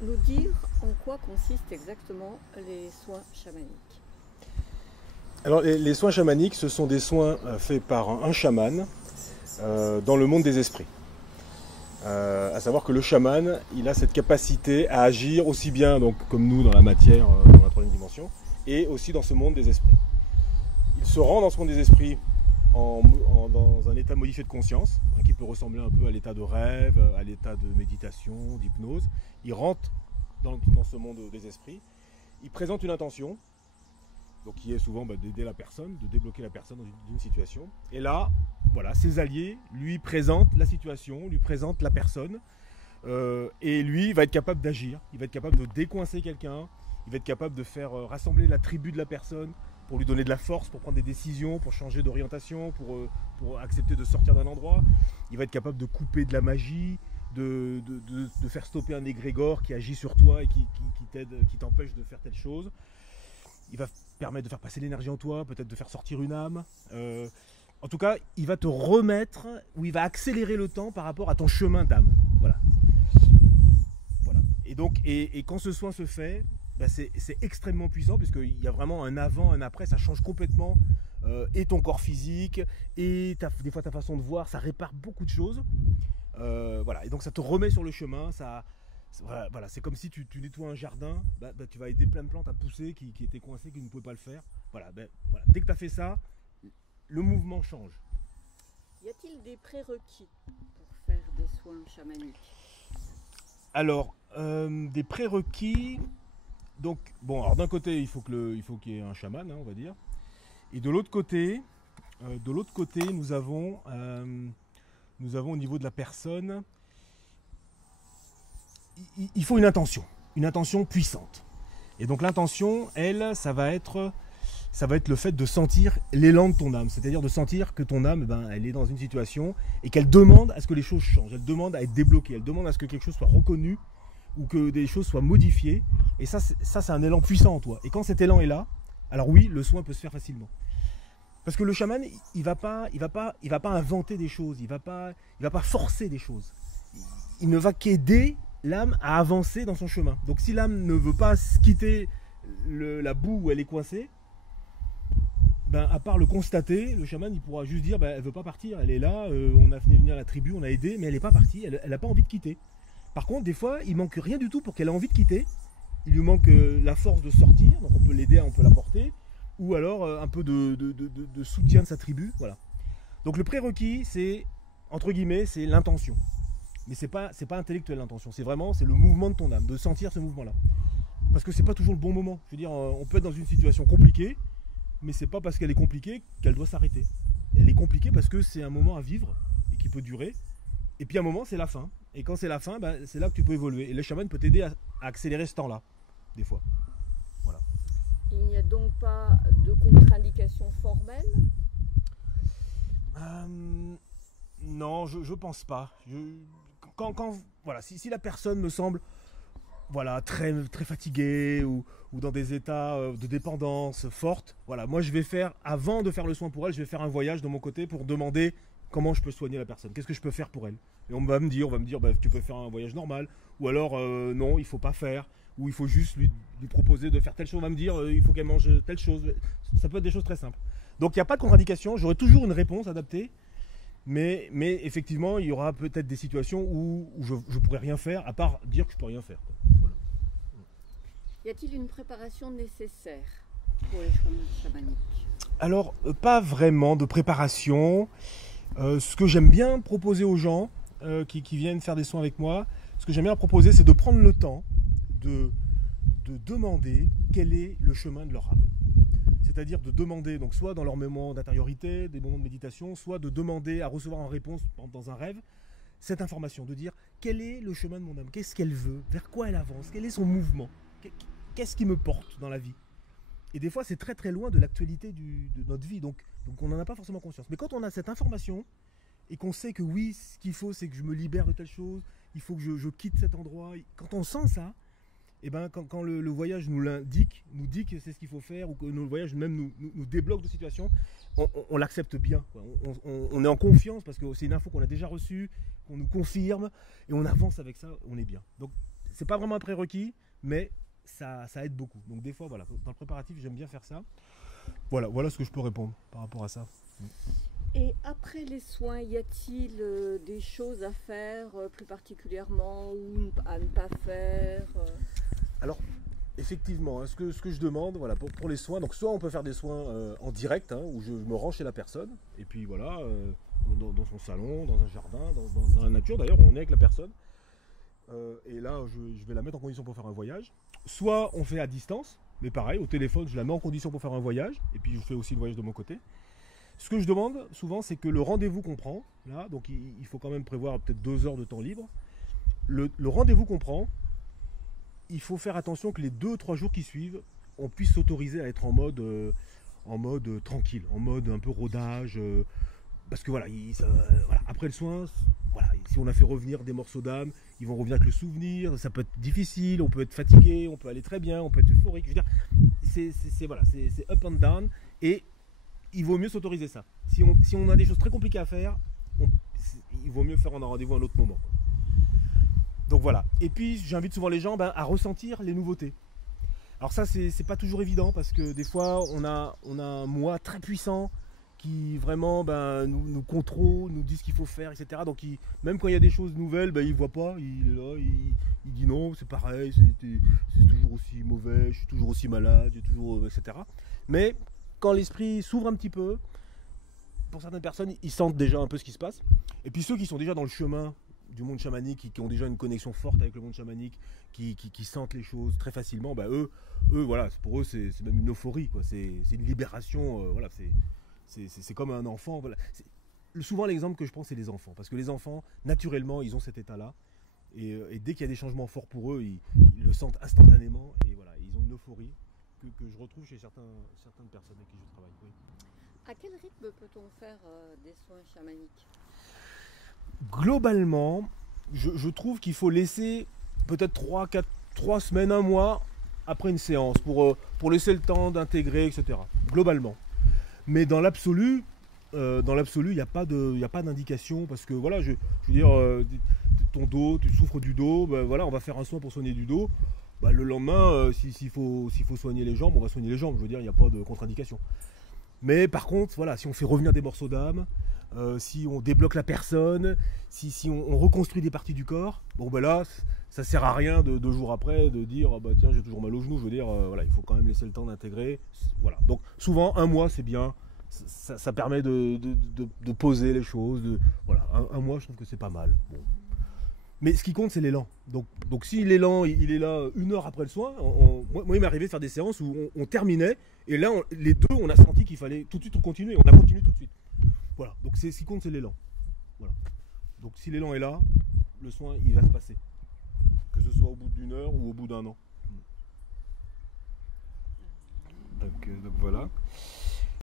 nous dire en quoi consistent exactement les soins chamaniques? Alors les soins chamaniques, ce sont des soins faits par un chaman dans le monde des esprits. À savoir que le chaman, il a cette capacité à agir aussi bien donc, comme nous dans la matière, dans la troisième dimension, et aussi dans ce monde des esprits. Il se rend dans ce monde des esprits dans un état modifié de conscience, hein, qui peut ressembler un peu à l'état de rêve, à l'état de méditation, d'hypnose. Il rentre dans ce monde des esprits, il présente une intention, donc qui est souvent d'aider la personne, de débloquer la personne d'une situation. Et là, voilà, ses alliés lui présentent la situation, lui présentent la personne, et lui va être capable d'agir, il va être capable de décoincer quelqu'un, il va être capable de faire rassembler la tribu de la personne, pour lui donner de la force, pour prendre des décisions, pour changer d'orientation, pour accepter de sortir d'un endroit. Il va être capable de couper de la magie, de faire stopper un égrégore qui agit sur toi et qui t'aide, qui t'empêche de faire telle chose. Il va permettre de faire passer l'énergie en toi, peut-être de faire sortir une âme. En tout cas, il va te remettre, ou il va accélérer le temps par rapport à ton chemin d'âme. Voilà. Voilà. Et donc, et quand ce soin se fait, c'est extrêmement puissant, puisqu'il y a vraiment un avant, un après, ça change complètement et ton corps physique, et des fois ta façon de voir, ça répare beaucoup de choses. Voilà. Et donc ça te remet sur le chemin, voilà, c'est comme si tu nettoies un jardin, tu vas aider plein de plantes à pousser qui étaient coincées, qui ne pouvaient pas le faire. Voilà, voilà. Dès que tu as fait ça, le mouvement change. Y a-t-il des prérequis pour faire des soins chamaniques? Alors, des prérequis. Donc, bon, alors d'un côté, il faut qu'il y ait un chaman, hein, on va dire. Et de l'autre côté, nous avons au niveau de la personne, il faut une intention puissante. Et donc l'intention, elle, ça va être le fait de sentir l'élan de ton âme, c'est-à-dire de sentir que ton âme, elle est dans une situation et qu'elle demande à ce que les choses changent, elle demande à être débloquée, elle demande à ce que quelque chose soit reconnu ou que des choses soient modifiées. Et ça, c'est un élan puissant en toi. Et quand cet élan est là, alors oui, le soin peut se faire facilement. Parce que le chaman, il va pas inventer des choses, il va pas forcer des choses. Il ne va qu'aider l'âme à avancer dans son chemin. Donc si l'âme ne veut pas quitter la boue où elle est coincée, à part le constater, le chaman il pourra juste dire elle veut pas partir, elle est là, on a fait venir la tribu, on a aidé, mais elle n'est pas partie, elle n'a pas envie de quitter. Par contre, des fois, il manque rien du tout pour qu'elle ait envie de quitter. Il lui manque la force de sortir, donc on peut l'aider, on peut la porter, ou alors un peu de soutien de sa tribu, voilà. Donc le prérequis, c'est, entre guillemets, c'est l'intention. Mais c'est pas intellectuel l'intention, c'est le mouvement de ton âme, de sentir ce mouvement-là. Parce que c'est pas toujours le bon moment. Je veux dire, on peut être dans une situation compliquée, mais c'est pas parce qu'elle est compliquée qu'elle doit s'arrêter. Elle est compliquée parce que c'est un moment à vivre et qui peut durer. Et puis à un moment, c'est la fin. Et quand c'est la fin, c'est là que tu peux évoluer. Et le chaman peut t'aider à accélérer ce temps-là, des fois. Voilà. Il n'y a donc pas de contre-indication formelle? Non, je pense pas. Voilà, si la personne me semble très, très fatiguée ou dans des états de dépendance forte, voilà, moi je vais faire, avant de faire le soin pour elle, je vais faire un voyage de mon côté pour demander comment je peux soigner la personne, qu'est-ce que je peux faire pour elle. Et on va me dire tu peux faire un voyage normal, ou alors non, il faut pas faire, ou il faut juste lui proposer de faire telle chose, on va me dire il faut qu'elle mange telle chose, ça peut être des choses très simples. Donc il n'y a pas de contre-indication, j'aurai toujours une réponse adaptée, mais effectivement il y aura peut-être des situations où je ne pourrai rien faire, à part dire que je ne peux rien faire. Voilà. Y a-t-il une préparation nécessaire pour les soins chamaniques? Alors, pas vraiment de préparation. Ce que j'aime bien proposer aux gens qui viennent faire des soins avec moi, ce que j'aime bien proposer, c'est de prendre le temps de demander quel est le chemin de leur âme. C'est-à-dire de demander, donc soit dans leur moment d'intériorité, des moments de méditation, soit de demander à recevoir en réponse dans un rêve, cette information, de dire quel est le chemin de mon âme, qu'est-ce qu'elle veut, vers quoi elle avance, quel est son mouvement, qu'est-ce qui me porte dans la vie. Et des fois, c'est très très loin de l'actualité de notre vie, donc on n'en a pas forcément conscience. Mais quand on a cette information, et qu'on sait que oui, ce qu'il faut, c'est que je me libère de telle chose, il faut que je quitte cet endroit, quand on sent ça, et quand le voyage nous dit que c'est ce qu'il faut faire, ou que le voyage même nous débloque de situations, on l'accepte bien, quoi. On est en confiance, parce que c'est une info qu'on a déjà reçue, qu'on nous confirme, et on avance avec ça, on est bien. Donc c'est pas vraiment un prérequis, mais ça aide beaucoup. Donc des fois, voilà, dans le préparatif, j'aime bien faire ça. Voilà ce que je peux répondre par rapport à ça. Et après les soins, y a-t-il des choses à faire plus particulièrement ou à ne pas faire Alors, effectivement, hein, ce que je demande, voilà, pour les soins, donc soit on peut faire des soins en direct, hein, où je me rends chez la personne, et puis voilà, dans son salon, dans un jardin, dans la nature, d'ailleurs, on est avec la personne, et là, je vais la mettre en condition pour faire un voyage. Soit on fait à distance, mais pareil, au téléphone, je la mets en condition pour faire un voyage, et puis je fais aussi le voyage de mon côté. Ce que je demande souvent, c'est que le rendez-vous qu'on prend, là, donc il faut quand même prévoir peut-être 2 heures de temps libre, le rendez-vous qu'on prend, il faut faire attention que les 2-3 jours qui suivent, on puisse s'autoriser à être en mode tranquille, en mode un peu rodage, parce que voilà, voilà, après le soin, voilà, si on a fait revenir des morceaux d'âme, ils vont revenir avec le souvenir, ça peut être difficile, on peut être fatigué, on peut aller très bien, on peut être euphorique, je veux dire, c'est up and down, et il vaut mieux s'autoriser ça. Si on a des choses très compliquées à faire, il vaut mieux faire un rendez-vous à un autre moment. Donc voilà. Et puis j'invite souvent les gens à ressentir les nouveautés. Alors ça c'est pas toujours évident parce que des fois on a un moi très puissant qui vraiment nous contrôle, nous dit ce qu'il faut faire, etc. Donc même quand il y a des choses nouvelles, il voit pas, il est là, il dit non, c'est pareil, c'est toujours aussi mauvais, je suis toujours aussi malade, etc. Mais quand l'esprit s'ouvre un petit peu, pour certaines personnes, ils sentent déjà un peu ce qui se passe. Et puis ceux qui sont déjà dans le chemin du monde chamanique, qui ont déjà une connexion forte avec le monde chamanique, qui sentent les choses très facilement, eux voilà, pour eux c'est même une euphorie, quoi. C'est une libération, voilà, c'est comme un enfant. Voilà. Souvent l'exemple que je prends, c'est les enfants, parce que les enfants, naturellement, ils ont cet état-là, et dès qu'il y a des changements forts pour eux, ils le sentent instantanément, et voilà, ils ont une euphorie que je retrouve chez certaines personnes avec qui je travaille. Oui. À quel rythme peut-on faire des soins chamaniques ? Globalement, je trouve qu'il faut laisser peut-être 3 semaines, 1 mois après une séance pour laisser le temps d'intégrer, etc. Globalement. Mais dans l'absolu, il n'y a pas d'indication parce que voilà, je veux dire, ton dos, tu souffres du dos, voilà, on va faire un soin pour soigner du dos. Le lendemain, s'il faut soigner les jambes, on va soigner les jambes. Je veux dire, il n'y a pas de contre-indication. Mais par contre, voilà, si on fait revenir des morceaux d'âme, si on débloque la personne, si on reconstruit des parties du corps, là, ça sert à rien 2 jours après de dire tiens, j'ai toujours mal au genou. Je veux dire, voilà, il faut quand même laisser le temps d'intégrer. Voilà. Donc souvent 1 mois c'est bien, ça permet de poser les choses. Voilà, un mois je trouve que c'est pas mal. Bon. Mais ce qui compte c'est l'élan. Donc si l'élan il est là 1 heure après le soin, moi il m'est arrivé de faire des séances où on terminait et là les deux on a senti qu'il fallait tout de suite on continuait, on a continué tout de suite. Voilà, donc ce qui compte c'est l'élan. Voilà. Donc si l'élan est là, le soin il va se passer. Que ce soit au bout d'1 heure ou au bout d'1 an. Donc voilà.